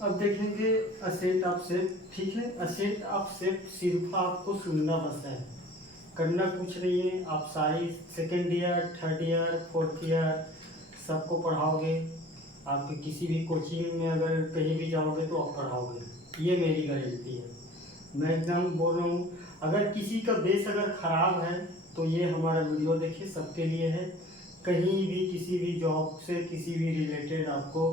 अब देखेंगे asset of सेप। ठीक है, असेट ऑफ सेप सिर्फ आपको सुनना बस है, करना कुछ नहीं है। आप सारी second year, third year, fourth year सबको पढ़ाओगे। आपके किसी भी कोचिंग में अगर कहीं भी जाओगे तो आप पढ़ाओगे, ये मेरी गारंटी है। मैं एकदम बोल रहा हूँ। अगर किसी का बेस अगर ख़राब है तो ये हमारा वीडियो देखिए, सबके लिए है। कहीं भी किसी भी जॉब से किसी भी रिलेटेड आपको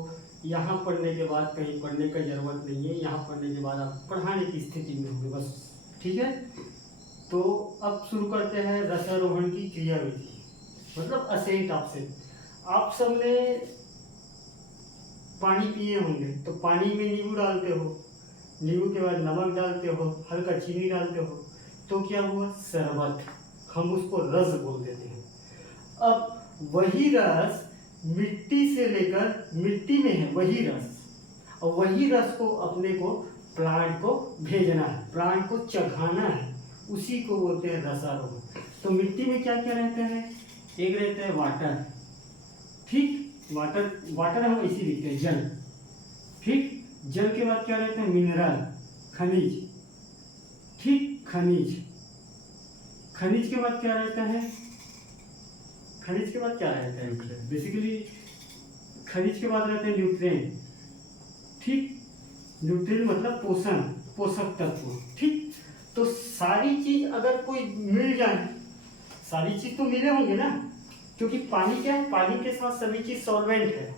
यहाँ पढ़ने के बाद कहीं पढ़ने का ज़रूरत नहीं है। यहाँ पढ़ने के बाद आप पढ़ाने की स्थिति में होंगे बस। ठीक है, तो अब शुरू करते हैं रसारोहण की क्रियाविधि, मतलब असेंट ऑफ। आप सबने पानी पिए होंगे तो पानी में नींबू डालते हो, नींबू के बाद नमक डालते हो, हल्का चीनी डालते हो, तो क्या हुआ? शरबत। हम उसको रस बोल देते हैं। अब वही रस मिट्टी से लेकर, मिट्टी में है वही रस, और वही रस को अपने को प्लांट को भेजना है, प्लांट को चढ़ाना है, उसी को बोलते हैं रसारोहण। तो मिट्टी में क्या क्या रहता है? एक रहता है वाटर, ठीक, वाटर, वाटर हम इसी लिखते हैं जल। ठीक, जल के बाद क्या रहता है? मिनरल, खनिज। ठीक, खनिज। खनिज के बाद क्या रहता है? खनिज के बाद क्या रहता है? बेसिकली खनिज के बाद रहते हैं न्यूट्रिएंट। ठीक, न्यूट्रिएंट मतलब पोषण, पोषक तत्व। ठीक, तो सारी चीज अगर कोई मिल जाए, सारी चीज तो मिले होंगे ना, क्योंकि पानी क्या है? पानी के साथ सभी चीज सॉल्वेंट है।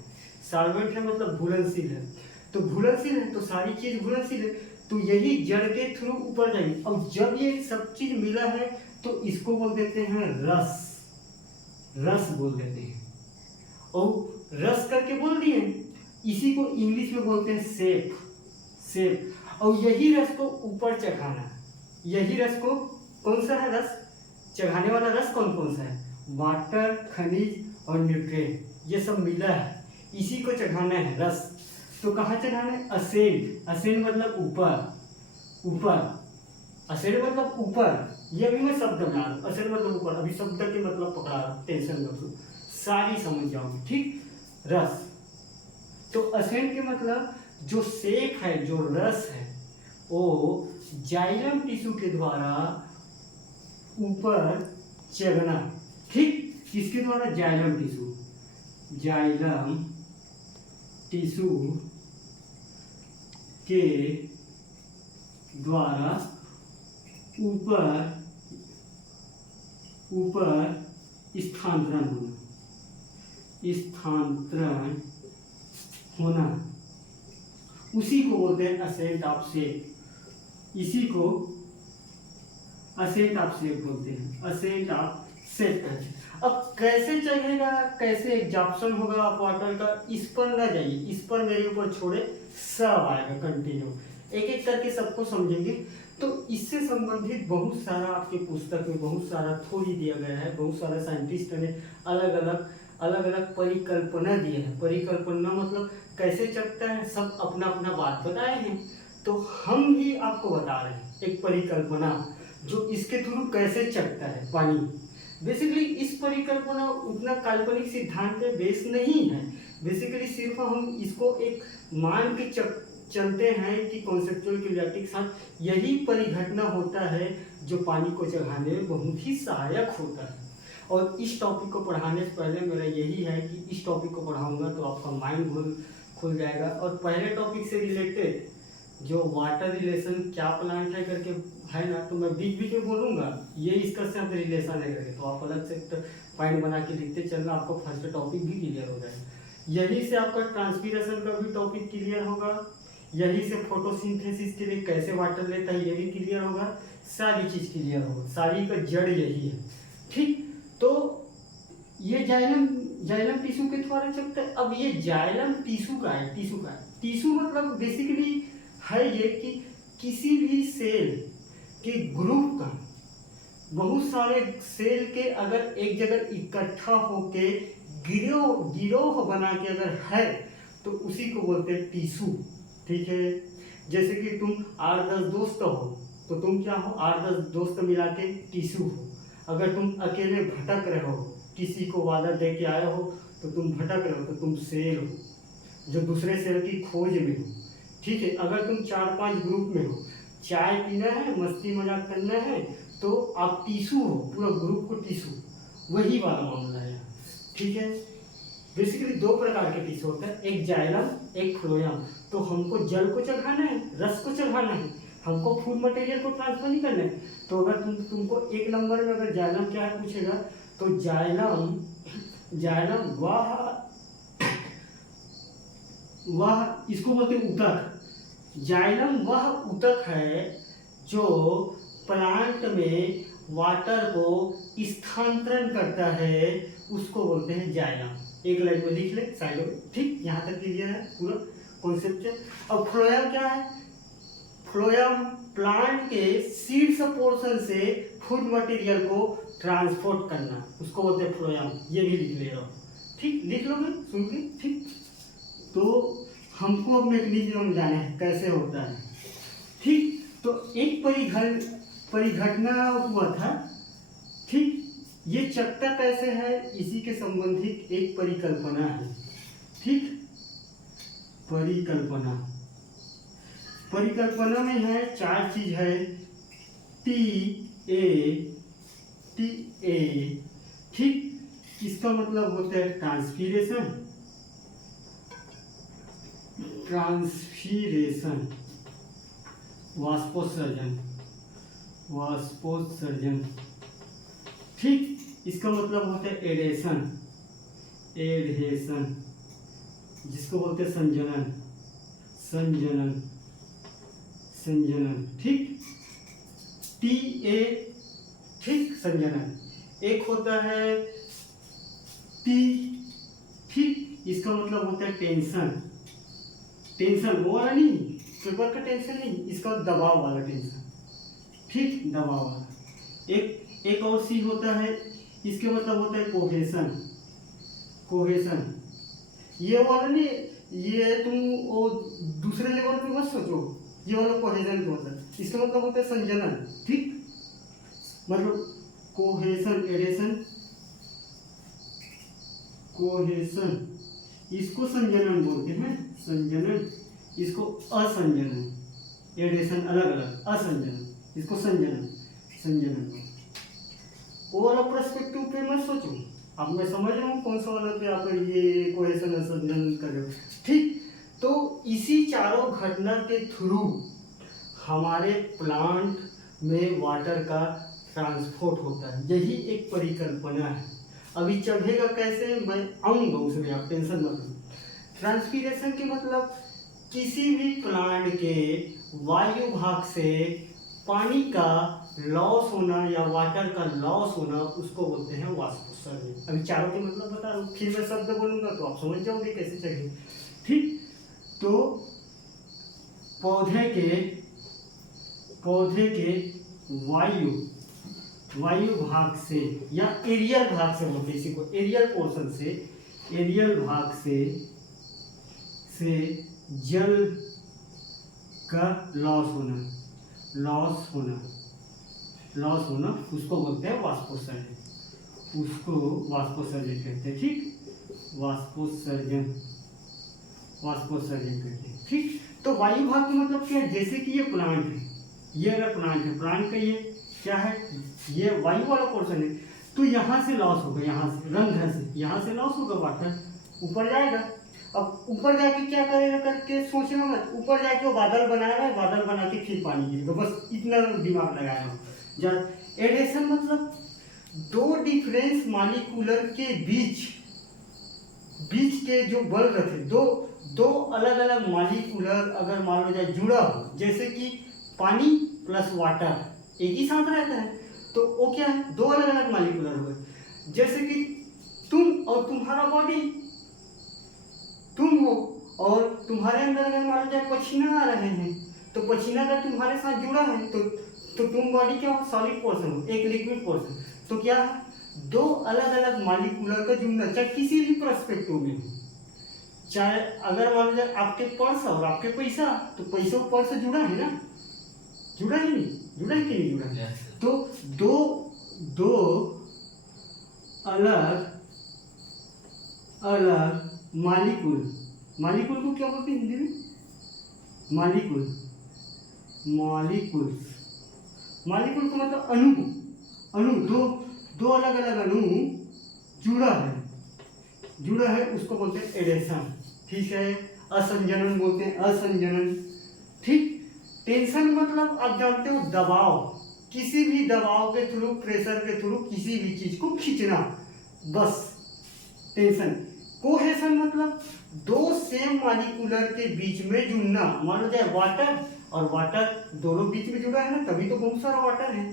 सॉल्वेंट है मतलब घुलनशील है, तो घुलनशील है तो सारी चीज घुलनशील है, तो यही जड़ के थ्रू ऊपर जाएगी। और जब ये सब चीज मिला है तो इसको बोल देते हैं रस, रस बोल देते हैं। और रस करके बोल दिए, इसी को इंग्लिश में बोलते हैं सेप, सेप। और यही रस को ऊपर चढ़ाना, यही रस को, कौन सा है रस चढ़ाने वाला? रस कौन कौन सा है? वाटर, खनिज और न्यूट्रिएंट, ये सब मिला है, इसी को चढ़ाना है रस। तो कहाँ चढ़ाना है? असेंट। असेंट मतलब ऊपर, ऊपर। असेंट मतलब ऊपर, ये अभी मैं शब्द बना रहा हूँ। असेंट मतलब ऊपर, अभी शब्द के मतलब पकड़ा रहा हूँ, टेंशन मत लो, सारी समझ जाओगे। ठीक, रस। तो असेंट के मतलब जो सेक है, जो रस है, वो जाइलम टिश्यू के द्वारा ऊपर चढ़ना। ठीक, किसके द्वारा? जाइलम टिश्यू, जाइलम टिश्यू के द्वारा ऊपर, ऊपर स्थानांतरण होना, स्थानांतरण होना, उसी को बोलते हैं असेंट ऑफ सेप। इसी को असेंट ऑफ सेप बोलते हैं, असेंट ऑफ सेप। अब कैसे चढ़ेगा, कैसे एग्जॉर्प्शन होगा आप वाटर का, इस पर ना जाइए, इस पर मेरे ऊपर छोड़े, सब आएगा कंटिन्यू, एक एक करके सबको समझेंगे। तो इससे संबंधित बहुत सारा आपके पुस्तक में बहुत सारा थ्योरी दिया गया है, बहुत सारा साइंटिस्ट ने अलग अलग परिकल्पना दिए हैं। परिकल्पना मतलब कैसे चलता है, सब अपना अपना बात बताए हैं, तो हम भी आपको बता रहे हैं एक परिकल्पना जो इसके थ्रू कैसे चलता है पानी। बेसिकली इस परिकल्पना उतना काल्पनिक सिद्धांत पे बेस नहीं है, बेसिकली सिर्फ हम इसको एक मान के चलते हैं कि कॉन्सेप्चुअल क्रिएटिव के साथ यही परिघटना होता है जो पानी को चढ़ाने में बहुत ही सहायक होता है। और इस टॉपिक को पढ़ाने से पहले मेरा यही है कि इस टॉपिक को पढ़ाऊंगा तो आपका माइंड खुल जाएगा। और पहले टॉपिक से रिलेटेड जो वाटर रिलेशन क्या प्लांट है करके है ना, तो मैं बीच बीच में बोलूँगा, ये इसका से रिलेशन है करके, तो आप अलग से पॉइंट बना के लिखते चलना, आपको फर्स्ट टॉपिक भी क्लियर हो जाएगा। यही से आपका ट्रांसपीरेशन का भी टॉपिक क्लियर होगा, यही से फोटोसिंथेसिस के लिए कैसे वाटर लेता है ये भी क्लियर होगा, सारी चीज क्लियर होगा, सारी का जड़ यही है। ठीक, तो ये जाइलम टिश्यू के द्वारा चलता है। अब ये जाइलम टिश्यू का है, टिश्यू मतलब बेसिकली है ये कि किसी भी सेल के ग्रुप का, बहुत सारे सेल के अगर एक जगह इकट्ठा होके गिरोह बना के अगर है तो उसी को बोलते हैं टिश्यू। ठीक है, जैसे कि तुम 8-10 दोस्त हो तो तुम क्या हो? 8-10 दोस्त मिला के टिश्यू हो। अगर तुम अकेले भटक रहे हो, किसी को वादा दे के आए हो तो तुम भटक रहे हो, तो तुम सेल हो जो दूसरे सेल की खोज में हो। ठीक है, अगर तुम 4-5 ग्रुप में हो, चाय पीना है, मस्ती मजाक करना है, तो आप टीसू हो, पूरा ग्रुप को टीसू, वही वाला मामला है। ठीक है, बेसिकली दो प्रकार के टीसू होते हैं, एक जाइलम, एक फ्लोएम। तो हमको जल को चढ़ाना है, रस को चढ़ाना है, हमको फूड मटेरियल को ट्रांसफर नहीं करना है। तो अगर तुमको एक नंबर में अगर जाइलम क्या है पूछेगा, तो जाइलम जाइलम वह इसको बोलते हैं ऊतक। जाइलम वह ऊतक है जो प्लांट में वाटर को स्थानांतरण करता है, उसको बोलते हैं जाइलम। एक लाइन में लिख ले साइड में, ठीक, यहाँ तक क्लियर है पूरा कॉन्सेप्ट। अब फ्लोएम क्या है? फ्लोएम प्लांट के सीड्स पोर्शन से फूड मटेरियल को ट्रांसपोर्ट करना, उसको बोलते हैं फ्लोएम। ये भी लिख ले रहा हूँ, ठीक, लिख लोगे सुन के, ठीक। तो हमको अब मैकेनिज्म जाना है कैसे होता है, ठीक। तो एक परिघटना हुआ था, ठीक। ये चक्कर कैसे है, इसी के संबंधित एक परिकल्पना है, ठीक। परिकल्पना में है 4 चीज है, टी ए, ठीक। इसका मतलब होता है ट्रांसपीरेशन, वाष्पोत्सर्जन, ठीक। इसका मतलब होता है एडेशन, जिसको बोलते हैं संजनन, ठीक। टी ए, ठीक, संजनन। एक होता है टी, ठीक, इसका मतलब होता है टेंशन, वो वाला नहीं, पेपर का टेंशन नहीं, इसका दबाव वाला टेंशन, ठीक, दबाव वाला। एक और सी होता है, इसके मतलब होता है कोहेशन। ये वाला नहीं, ये तुम वो दूसरे लेवल पे मत सोचो, ये वाला कोहेशन होता है, इसका मतलब होता है संजनन, ठीक। मतलब कोहेशन, इसको संजनन बोलते हैं, इसको असंजनन, एडेशन अलग अलग, असंजनन, इसको संजनन। वो वाला पर्सपेक्टिव पे मत सोचो, अब मैं समझ रहा हूँ कौन सा वाला पे आप ये कोहेशन असंजनन कर रहे हो, ठीक। तो इसी चारों घटना के थ्रू हमारे प्लांट में वाटर का ट्रांसपोर्ट होता है, यही एक परिकल्पना है। अभी चढ़ेगा कैसे, मैं आऊँगा उसमें, आप टेंशन मत लो। ट्रांसपीरेशन के मतलब किसी भी प्लांट के वायु भाग से पानी का लॉस होना या वाटर का लॉस होना, उसको बोलते हैं वाष्पोत्सर्जन। अभी चारों के मतलब बता रहा हूँ, फिर मैं शब्द बोलूंगा तो आप समझ जाओगे कैसे चढ़ेगा, ठीक। तो पौधे के वायु भाग से या एरियल भाग से बोलते हैं इसी को, एरियल पोर्शन से, एरियल भाग से जल का लॉस होना, उसको बोलते हैं वाष्पोत्सर्जन, कहते हैं, ठीक। वाष्पोत्सर्जन कहते हैं, ठीक। तो वायु भाग का मतलब क्या है, जैसे कि ये प्लांट है, ये अगर प्लांट का ये क्या है, ये वायु वाला पोर्शन है, तो यहाँ से लॉस होगा, यहाँ से लॉस होगा, वाटर ऊपर जाएगा। अब ऊपर जाके क्या करेगा करके सोचना मत, ऊपर जाके वो बादल बनाएगा, बादल बना के फिर पानी गिरेगा, बस इतना दिमाग लगाया हो। एडेशन मतलब दो डिफरेंस मॉलिक्यूलर के बीच के जो बल रखे, दो अलग अलग मॉलिक्यूलर अगर मान लो जाए जुड़ा हो, जैसे कि पानी प्लस वाटर एक ही साथ रहता है, तो वो क्या है, दो अलग अलग मॉलिक्यूलर हो गए। जैसे कि तुम और तुम्हारा बॉडी, तुम हो और तुम्हारे अंदर अगर मान लो जाए पसीना आ रहे हैं, तो पसीना अगर तुम्हारे साथ जुड़ा है तो तुम बॉडी क्या हो, सॉलिड पोर्शन हो, एक लिक्विड पोर्शन। तो क्या है, दो अलग अलग मॉलिक्यूलर का जुड़ना, चाहे किसी भी पर्सपेक्टिव में हो, चाहे अगर मान लो आपके पर्स और आपके पैसा, तो पैसा पर्स जुड़ा है ना, जुड़ा है नहीं, जुड़ा है कि नहीं जुड़ा है। तो दो अलग मॉलिक्यूल को क्या बोलते हैं हिंदी में, मॉलिक्यूल, मॉलिक्यूल्स, मॉलिक्यूल का मतलब अणु, अणु दो अलग अलग अणु जुड़ा है उसको बोलते हैं एडेशन। ठीक है, असंजनन बोलते हैं, असंजनन। ठीक, टेंशन मतलब आप जानते हो दबाव, किसी भी दबाव के थ्रू, प्रेशर के थ्रू किसी भी चीज को खींचना, बस टेंशन। कोहेशन मतलब दो सेम मॉलिक्यूलर के बीच में जुड़ना। मान लो जाए वाटर और वाटर दोनों बीच में जुड़ा है ना, तभी तो बहुत सारा वाटर है,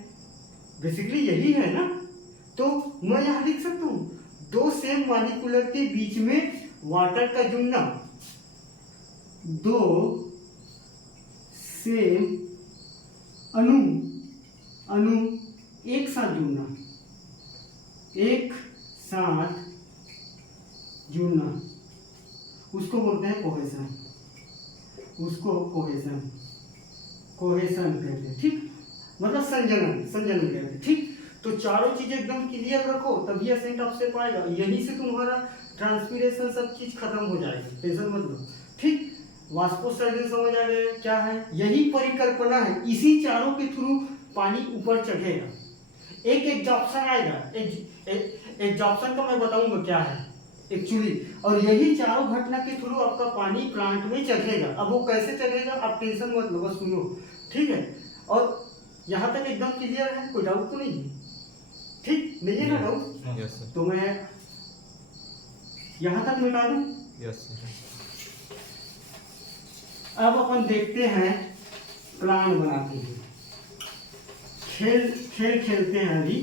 बेसिकली यही है ना। तो मैं यहाँ लिख सकता हूँ दो सेम मॉलिक्यूलर के बीच में वाटर का जुड़ना, दो सेम अणु एक साथ जुड़ना, एक साथ जुड़ना, उसको बोलते हैं कोहेशन, उसको कोहेशन कहते हैं। ठीक, मतलब संजनन कहते हैं। ठीक, तो चारों चीजें एकदम क्लियर रखो तभी असेंट आपसे पाएगा, यहीं से तुम्हारा ट्रांसपीरेशन सब चीज खत्म हो जाएगी, टेंशन मत लो। ठीक, वाष्पोत्सर्जन समझ आ गया क्या है, यही परिकल्पना है, इसी चारों के थ्रू पानी ऊपर चढ़ेगा। एक एग्जॉर्प्शन आएगा, एग्जॉर्प्शन का मैं बताऊंगा क्या है एक्चुअली, और यही चारों घटना के थ्रू आपका पानी प्लांट में चढ़ेगा। अब वो कैसे चढ़ेगा आप टेंशन मत लो, बस सुनो। ठीक है, और यहाँ तक एकदम क्लियर है, कोई डाउट तो नहीं है? ठीक, नहीं है ना डाउट? Yes sir. तो मैं यहाँ तक मिटा दूं। Yes sir. अब अपन देखते हैं प्लान बनाते हैं, खेल खेलते हैं। अभी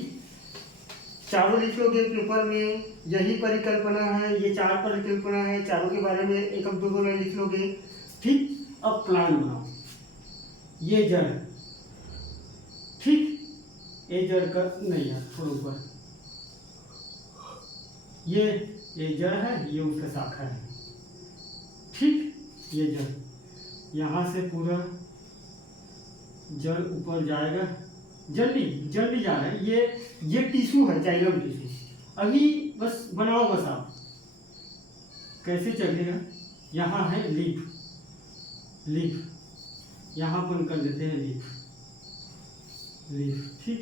चारों लिखोगे पेपर में, यही परिकल्पना है, ये चार परिकल्पना है, चारों के बारे में एक दो लाइन लिख लोगे। ठीक, अब प्लान बनाओ, ये जड़, ठीक, ये जड़ का नहीं है थोड़ा ऊपर, ये जड़ है, ये उसका शाखा है। ठीक, ये जड़, यहाँ से पूरा जड़ ऊपर जाएगा, जल्दी जा रहा है, ये टिश्यू है, जाइलम टिश्यू। अभी बस बनाओ, बस आप कैसे चलेगा। यहाँ है लीफ, यहाँ पर कर देते हैं लीफ। ठीक,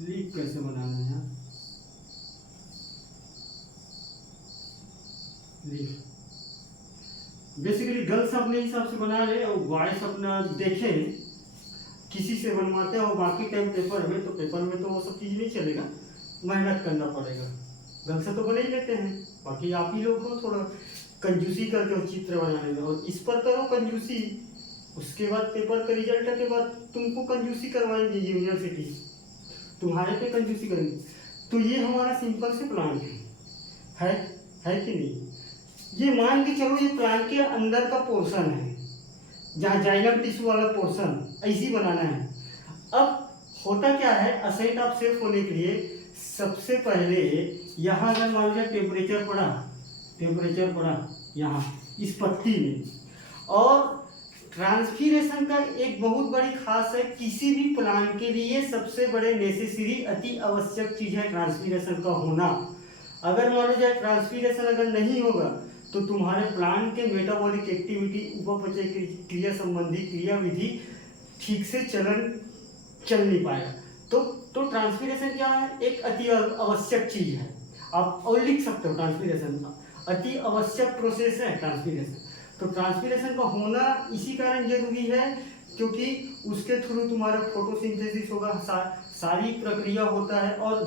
लीफ कैसे बनाना है यहाँ, लीफ बेसिकली गर्ल्स अपने हिसाब से बना ले और बॉयज अपना देखें किसी से बनवाते हो। बाकी टाइम पेपर में तो वो सब चीज़ नहीं चलेगा, मेहनत करना पड़ेगा। गर्ल्स से तो बना ही लेते हैं, बाकी आप ही लोग को थोड़ा कंजूसी करके वो चित्र बनाने में, और इस पर करो कंजूसी, उसके बाद पेपर के रिजल्ट के बाद तुमको कंजूसी करवाएंगे यूनिवर्सिटी, तुम्हारे पे कंजूसी करेंगे। तो ये हमारा सिंपल से प्लान है कि नहीं। ये मान के चलो ये प्लांट के अंदर का पोर्शन है, जहाँ जाइलम टिश्यू वाला पोर्शन ऐसी बनाना है। अब होता क्या है, असेंट ऑफ सेफ होने के लिए सबसे पहले यहाँ अगर मान लिया टेम्परेचर पड़ा यहाँ इस पत्ती में, और ट्रांसपीरेशन का एक बहुत बड़ी खास है, किसी भी प्लांट के लिए सबसे बड़े नेसेसरी अति आवश्यक चीज है ट्रांसपीरेशन का होना। अगर मान लो जाए ट्रांसपीरेशन अगर नहीं होगा तो तुम्हारे प्लांट के मेटाबॉलिक एक्टिविटी, उपपचय क्रिया संबंधी क्रिया विधि ठीक से चल नहीं पाएगा। तो ट्रांसपीरेशन क्या है, एक अति आवश्यक चीज है, आप और लिख सकते हो ट्रांसपीरेशन अति आवश्यक प्रोसेस है ट्रांसपीरेशन। तो ट्रांसपीरेशन का होना इसी कारण जरूरी है क्योंकि उसके थ्रू तुम्हारा फोटोसिंथेसिस होगा, सारी प्रक्रिया होता है, और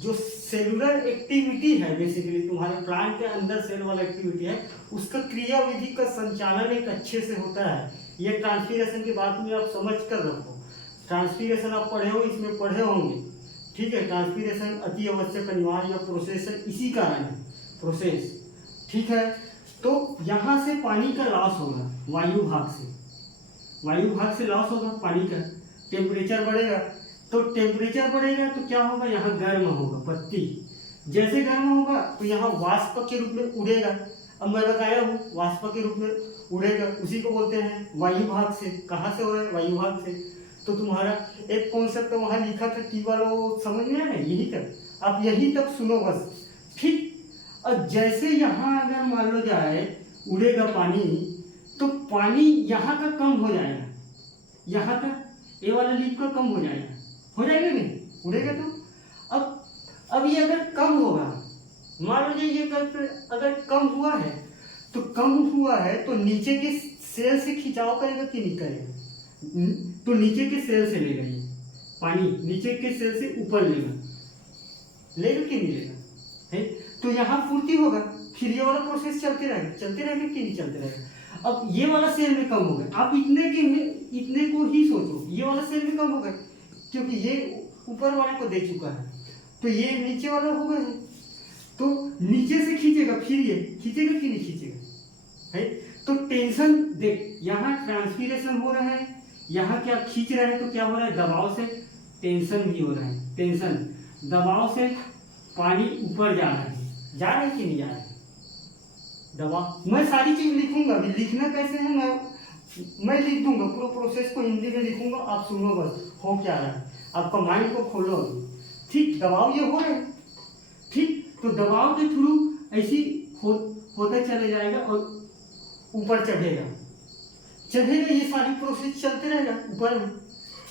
जो सेलुलर एक्टिविटी है बेसिकली तुम्हारे प्लांट के अंदर सेल वाला एक्टिविटी है, उसका क्रिया विधि का संचालन एक अच्छे से होता है। ये ट्रांसपीरेशन की बात में आप समझ कर रखो। ट्रांसपीरेशन आप पढ़े हो, इसमें पढ़े होंगे, ठीक है। ट्रांसपीरेशन अति आवश्यक अनिवार्य प्रोसेस है, इसी कारण है प्रोसेस, ठीक है। तो यहाँ से पानी का लॉस होगा, वायु भाग से लॉस होगा पानी का। टेम्परेचर बढ़ेगा तो क्या होगा, यहाँ गर्म होगा पत्ती, जैसे गर्म होगा तो यहाँ वाष्प के रूप में उड़ेगा। अब मैं बताया हूँ वाष्प के रूप में उड़ेगा, उसी को बोलते हैं वायु भाग से। कहाँ से हो रहा है, वायु भाग से। तो तुम्हारा एक कॉन्सेप्ट वहाँ लिखा था टी वाला, वो समझ में आया, यही तक आप यही तक सुनो बस, ठीक। और जैसे यहाँ अगर मान लो जाए उड़ेगा पानी, तो पानी यहाँ का कम हो जाएगा, यहाँ का ये वाला लीफ का कम हो जाएगा, हो जाएगा नहीं, उड़ेगा तो। अब ये अगर कम होगा, मान लीजिए ये अगर कम हुआ है, तो कम हुआ है तो नीचे के सेल से खिंचाव करेगा कि नहीं करेगा? तो नीचे के सेल से लेगा ये पानी, नीचे के सेल से ऊपर लेगा कि नहीं लेगा है? तो यहाँ पूर्ति होगा, फिर ये वाला प्रोसेस चलते रहेगा कि नहीं चलते रहेगा। अब ये वाला सेल में कम हो गया, आप इतने को ही सोचो, ये वाला सेल में कम हो गया क्योंकि ये ऊपर वाले को दे चुका है, तो ये नीचे वाला हो गया है, तो नीचे से खींचेगा, फिर ये खींचेगा कि नहीं खींचेगा है? तो टेंशन देख, यहाँ ट्रांसपीरेशन हो रहा है, यहाँ क्या खींच रहा है, तो क्या हो रहा है, दबाव से टेंशन भी हो रहा है, टेंशन दबाव से पानी ऊपर जा रहा है कि नहीं जा रहा है? दबाव, मैं सारी चीज लिखूंगा, अभी लिखना कैसे है मैं लिख दूंगा, पूरा प्रोसेस को हिंदी में लिखूंगा, आप सुनो बस हो क्या रहा है, आपका माइंड को खोलो अभी, ठीक। दबाव ये हो रहा है, ठीक, तो दबाव के थ्रू ऐसी होता चले जाएगा और ऊपर चढ़ेगा, ये सारी प्रोसेस चलते रहेगा ऊपर में।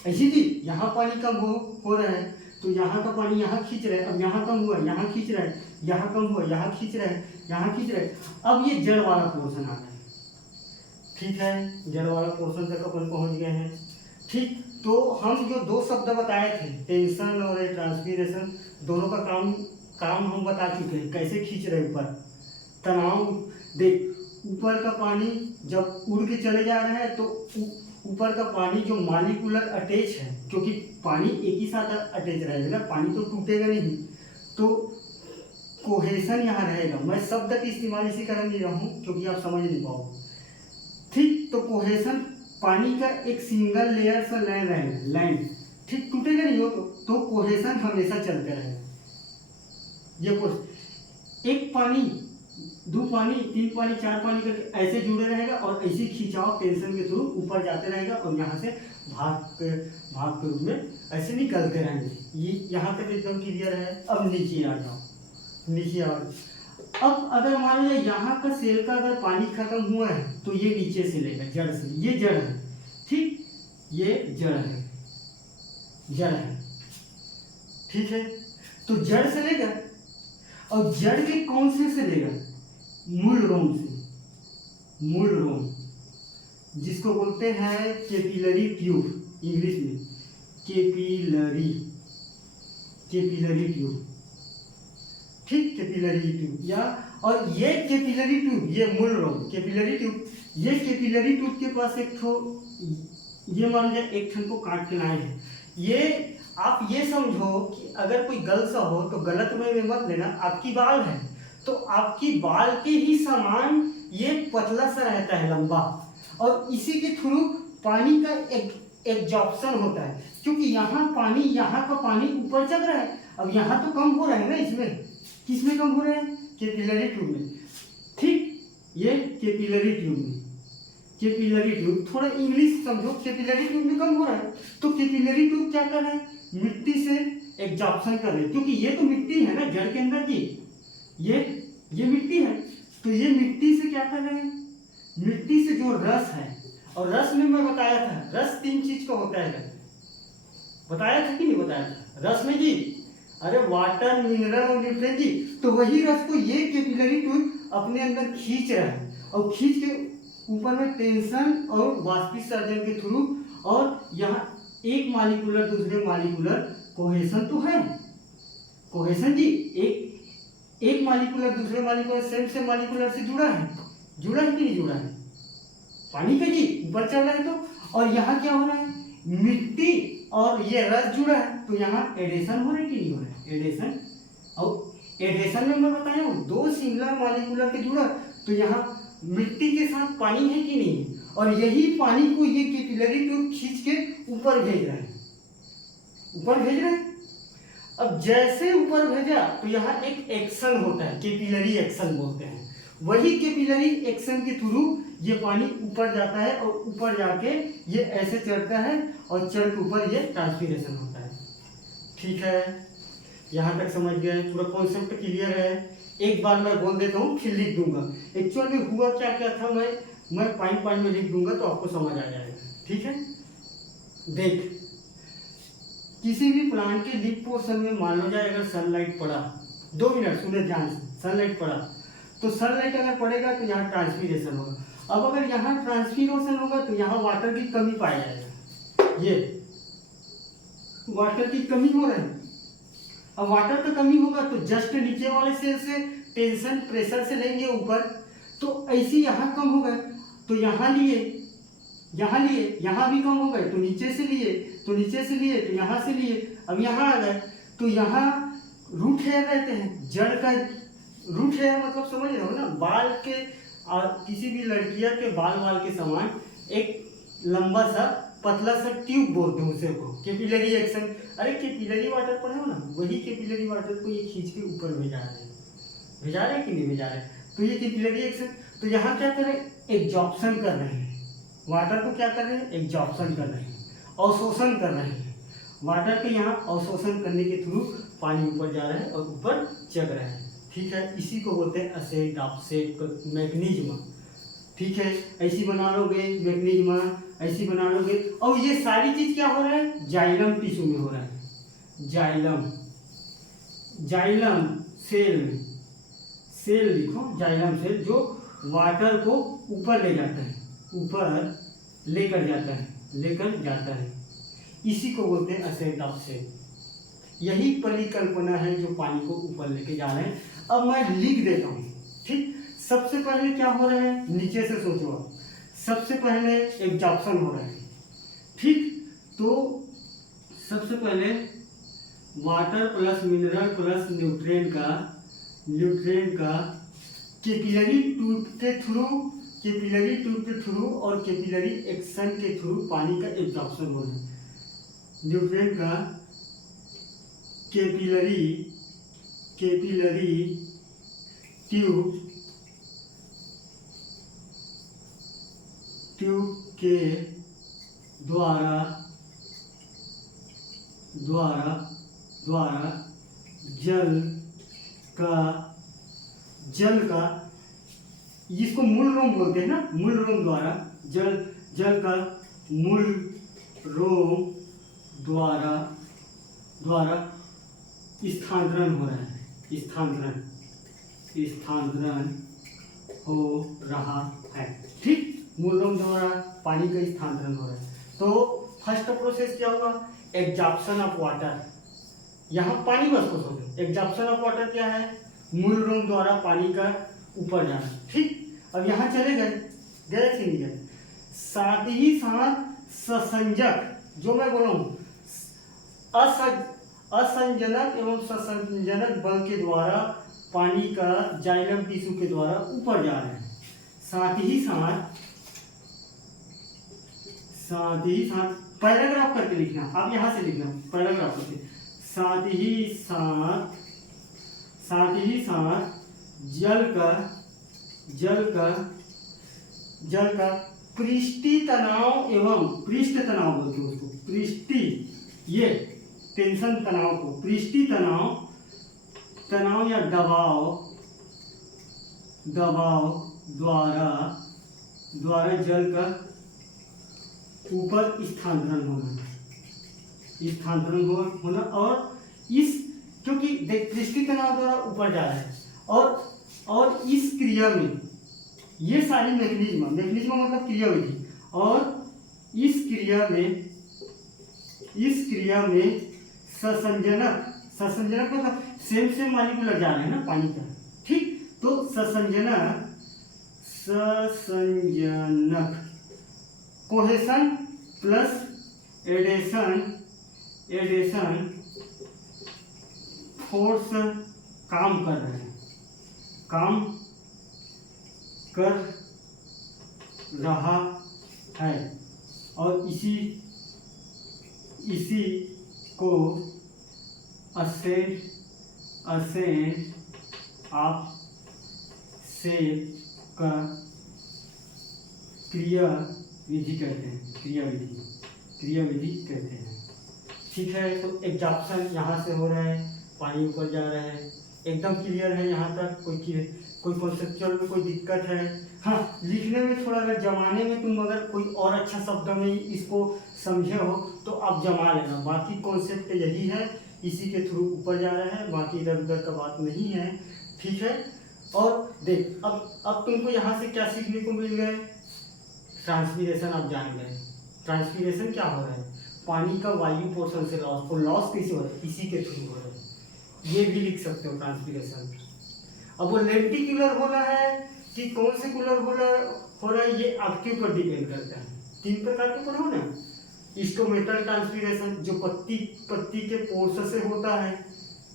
ऐसी थी, यहाँ पानी कम हो रहा है तो यहाँ का पानी यहाँ खींच रहा है, अब यहाँ कम हुआ यहाँ खींच रहा है, यहाँ कम हुआ यहाँ खींच रहा है, यहाँ खींच रहा है। अब ये जड़ वाला पोर्शन आ गया, ठीक है, जड़ वाला पोर्शन तक अपन पहुँच गए हैं, ठीक। तो हम जो दो शब्द बताए थे, टेंशन और ट्रांसपीरेशन, दोनों का काम हम बता चुके हैं, कैसे खींच रहे ऊपर तनाव। देख, ऊपर का पानी जब उड़ के चले जा रहा है तो ऊपर का पानी जो मॉलिक्यूलर अटैच है, क्योंकि पानी एक ही साथ अटैच रहेगा ना, पानी तो टूटेगा नहीं, तो कोहेशन यहाँ रहेगा। मैं शब्द का इस्तेमाल इसी कारण नहीं रहा हूँ क्योंकि आप समझ नहीं पाओ, ठीक। तो कोहेशन पानी का एक सिंगल लेयर सा लाइन रहेगा, लाइन, ठीक, टूटेगा नहीं हो तो कोहेशन हमेशा चलते रहेगा। ये एक पानी, दो पानी, तीन पानी, चार पानी करके ऐसे जुड़े रहेगा और ऐसे खिंचाव टेंशन के थ्रू ऊपर जाते रहेगा और यहाँ से भाग के रूप में ऐसे निकलते रहेंगे। ये यहाँ तक एकदम क्लियर है। अब नीचे आ जाओ, नीचे आओ। अब अगर मान लो यहाँ का सेल का अगर पानी खत्म हुआ है तो ये नीचे से लेगा, जड़ से, ये जड़ है, ठीक, ये जड़ है, ठीक है। तो जड़ से लेगा और जड़ के कौन से लेगा, मूल रोम से, मूल रोम, जिसको बोलते हैं कैपिलरी ट्यूब, इंग्लिश में कैपिलरी ट्यूब, ठीक, कैपिलरी ट्यूब। या और ये कैपिलरी ट्यूब, ये मूल रोम, कैपिलरी ट्यूब, ये कैपिलरी ट्यूब के पास एक ठो, ये मान लीजिए एक ठन को काट के लाए हैं। ये आप ये समझो कि अगर कोई गलत सा हो तो गलत में मत लेना, आपकी बाल है तो आपकी बाल के ही समान ये पतला सा रहता है, लंबा, और इसी के थ्रू पानी का एग्जॉर्प्शन होता है, क्योंकि यहाँ का पानी ऊपर चल रहा है। अब यहाँ तो कम हो रहा है ना, इसमें किसमें कम हो रहा है, कैपिलरी ट्यूब में, ठीक, ये कैपिलरी ट्यूब में, कैपिलरी ट्यूब, थोड़ा इंग्लिश समझो, कैपिलरी ट्यूब में कम हो रहा है तो कैपिलरी ट्यूब क्या कर रहा है, मिट्टी से एग्जॉर्प्शन कर रहे हैं, क्योंकि ये तो मिट्टी है ना जड़ के अंदर की, ये मिट्टी है, तो ये मिट्टी से क्या कर रहे हैं, मिट्टी से जो रस है, और रस में मैं बताया था, रस 3 चीज का होता है, बताया था कि नहीं बताया था, रस में जी, अरे वाटर, मिनरल और न्यूट्रिएंट जी, तो वही रस को ये कैपिलरी ट्यूब अपने अंदर खींच रहा है, और खींच के ऊपर में टेंशन और वाष्पीकरण के थ्रू, और यहाँ एक मॉलिक्यूलर दूसरे मॉलिक्यूलर कोहेशन तो है, कोहेशन जी, एक मॉलिक्यूलर दूसरे मॉलिक्यूलर सेम मॉलिक्यूलर से जुड़ा है कि नहीं जुड़ा है, पानी का जी ऊपर चल रहा है तो, और यहाँ क्या हो रहा है, मिट्टी और ये रस जुड़ा है तो यहाँ एडेशन हो रहा है कि नहीं हो रहा है, एडेशन। और एडेशन में मैं बताया हूँ, 2 सिंगुलर मॉलिक्यूलर के जुड़ा तो यहाँ मिट्टी के साथ पानी है कि नहीं, और यही पानी को ये कैपिलरी ट्यूब खींच के ऊपर भेज रहा है, अब जैसे ऊपर भेजा तो यहाँ एक एक्शन होता है, कैपिलरी एक्शन बोलते हैं, वही कैपिलरी एक्शन के थ्रू ये पानी ऊपर जाता है और ऊपर जाके ये ऐसे चढ़ता है और चढ़ के ऊपर ये ट्रांसपीरेशन होता है, ठीक है। यहाँ तक समझ गए, पूरा कॉन्सेप्ट क्लियर है एक बार मैं बोल देता हूँ फिर लिख दूंगा। एक्चुअल में हुआ क्या क्या था, मैं पॉइंट पॉइंट में लिख दूंगा तो आपको समझ आ जाएगा। ठीक है, देख, किसी भी प्लांट के लीफ पोर्शन में मान लो जाए अगर सनलाइट पड़ा, 2 मिनट सुने ध्यान से, सनलाइट पड़ा तो सनलाइट अगर पड़ेगा तो यहाँ ट्रांसपीरेशन होगा। अब अगर यहाँ ट्रांसपीरेशन होगा तो यहाँ वाटर की कमी पाया जाएगा, ये वाटर की कमी हो रही है। अब वाटर का कमी होगा तो जस्ट नीचे वाले सेल से टेंशन प्रेशर से लेंगे ऊपर, तो ऐसे यहाँ कम हो गए तो यहाँ लिए, यहाँ भी कम हो गए तो नीचे से लिए, तो नीचे से लिए तो यहाँ से लिए, अब यहाँ आ गए तो यहाँ रूट हेयर रहते हैं, जड़ का रूट हेयर मतलब समझ रहे हो ना, बाल के किसी भी लड़कियां के बाल के समान एक लंबा सा पतला सा ट्यूब बोलते हैं उसे को, कैपिलरी एक्शन। अरे कैपिलरी वाटर पढ़े हो ना, वही कैपिलरी वाटर को ये खींच के ऊपर भेजा रहे हैं कि नहीं भेजा रहे, तो ये कैपिलरी एक्शन। तो यहाँ क्या कर रहे हैं, एब्जॉर्प्शन कर रहे हैं, वाटर को क्या कर रहे हैं, एब्जॉर्प्शन कर रहे हैं, अवशोषण कर रहे हैं। वाटर के यहाँ अवशोषण करने के थ्रू पानी ऊपर जा रहा है और ऊपर जग रहा है। ठीक है, इसी को बोलते हैं असेट मैग्नीज्मा। ठीक है, ऐसी बना लोगे मैग्नीज्मा, ऐसी बना लोगे। और ये सारी चीज क्या हो रहा है, जाइलम टिश्यू में हो रहा है, जाइलम सेल में, सेल लिखो, जाइलम सेल जो वाटर को ऊपर ले जाता है, ऊपर लेकर जाता है, इसी को बोलते हैं असेट ऑफ सेल। यही परिकल्पना है जो पानी को ऊपर लेके जा रहे हैं। अब मैं लिख देता हूँ। ठीक, सबसे पहले क्या हो रहा है, नीचे से सोचो आप, सबसे पहले एब्जॉर्प्शन हो रहा है। ठीक, तो सबसे पहले water plus mineral plus nutrient का कैपिलरी ट्यूब के थ्रू और कैपिलरी एक्शन के थ्रू पानी का एब्जॉर्प्शन हो रहा है। न्यूट्रिएंट का कैपिलरी ट्यूब के द्वारा जल का जिसको मूल रोम बोलते हैं ना, मूल रोम द्वारा जल का मूल रोम द्वारा स्थानांतरण हो रहा है, स्थानांतरण हो रहा है। ठीक, मूल रोम द्वारा पानी का स्थानांतरण हो रहा है। तो फर्स्ट प्रोसेस क्या होगा, एब्जॉर्प्शन ऑफ वाटर। यहाँ पानी बस को सोचो, एब्जॉर्प्शन ऑफ वाटर क्या है, मूल रोम द्वारा पानी का ऊपर जाना। ठीक, अब यहाँ चले गए कि नहीं गए, साथ ही साथ ससंजक, जो मैं बोला हूँ असंजनक एवं ससंजनक बल के द्वारा पानी का जाइलम टिश्यू के द्वारा ऊपर जा रहे हैं। साथ ही साथ पैराग्राफ करके लिखना, आप यहाँ से लिखना पैराग्राफ करके, साथ ही साथ जल का पृष्ठीय तनाव एवं पृष्ठ तनाव बोलते हैं उसको, पृष्ठीय, ये टेंशन तनाव को पृष्ठीय तनाव या दबाव द्वारा जल का ऊपर स्थानांतरण होना। और इस, क्योंकि देख पृष्ठीय तनाव द्वारा ऊपर जा रहा है और इस क्रिया में ये सारी मैकेनिज्म मतलब क्रियाविधि, और इस क्रिया में ससंजनक मतलब सेम मॉलिक्यूल जा रहे हैं ना पानी का। ठीक, तो ससंजनक कोहेशन प्लस एडेशन फोर्स काम कर रहा है, और इसी को असेंट ऑफ सेल का क्रियाविधि कहते हैं। ठीक है, तो एब्जॉर्प्शन यहाँ से हो रहा है, पानी ऊपर जा रहा है, एकदम क्लियर है यहाँ तक? कोई कॉन्सेप्चुअल में कोई दिक्कत है? हाँ, लिखने में थोड़ा अगर जमाने में तुम अगर कोई और अच्छा शब्द में इसको समझे हो तो आप जमा लेना, बाकी कॉन्सेप्ट यही है, इसी के थ्रू ऊपर जा रहा है, बाकी इधर उधर का बात नहीं है, ठीक है। और देख अब तुमको यहाँ से क्या सीखने को मिल गए? ट्रांसपीरेशन आप जान गए। ट्रांसपीरेशन क्या हो रहा है? पानी का वायु पोर्शन से लॉस, तो लॉस कैसे हो रहा है? इसी के थ्रू हो रहा है, ये भी लिख सकते हो ट्रांसपीरेशन। अब वो लेंटिकुलर होना है कि कौन से कुलर हो रहा है, ये आपके ऊपर डिपेंड करता है। 3 प्रकार के पढ़ो ना, स्टोमेटल ट्रांसपीरेशन जो पत्ती के पोर्स से होता है,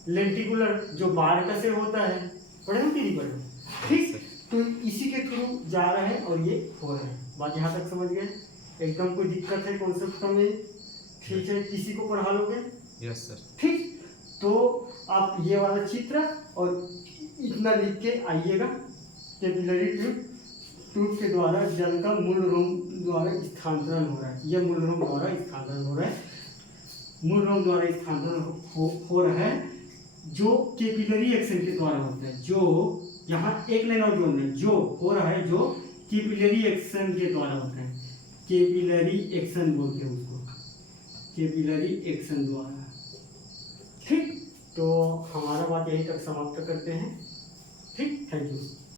लेंटिकुलर जो बार्क से होता है, पढ़े ना दीदी? पढ़े, ठीक। तो इसी के थ्रू जा रहा है और ये हो रहा है। बात यहाँ तक समझ गए? एकदम कोई दिक्कत है कॉन्सेप्ट में? ठीक है, किसी को पढ़ा लोगे? Yes sir. ठीक, तो आप ये वाला चित्र और इतना लिख के आइएगा। कैपिलरी ट्यूब के द्वारा जल का मूल रोम द्वारा स्थानांतरण हो रहा है, यह मूल रोम द्वारा स्थानांतरण हो रहा है, मूल रोम द्वारा स्थानांतरण हो रहा है, जो कैपिलरी एक्शन के द्वारा होता है। जो यहाँ एक लाइन और जोड़ना है, जो हो रहा है जो कैपिलरी एक्शन के द्वारा होता है, कैपिलरी एक्शन बोलते हैं उसको, कैपिलरी एक्शन द्वारा। ठीक, तो हमारा बात यहीं तक समाप्त करते हैं। ठीक, थैंक यू।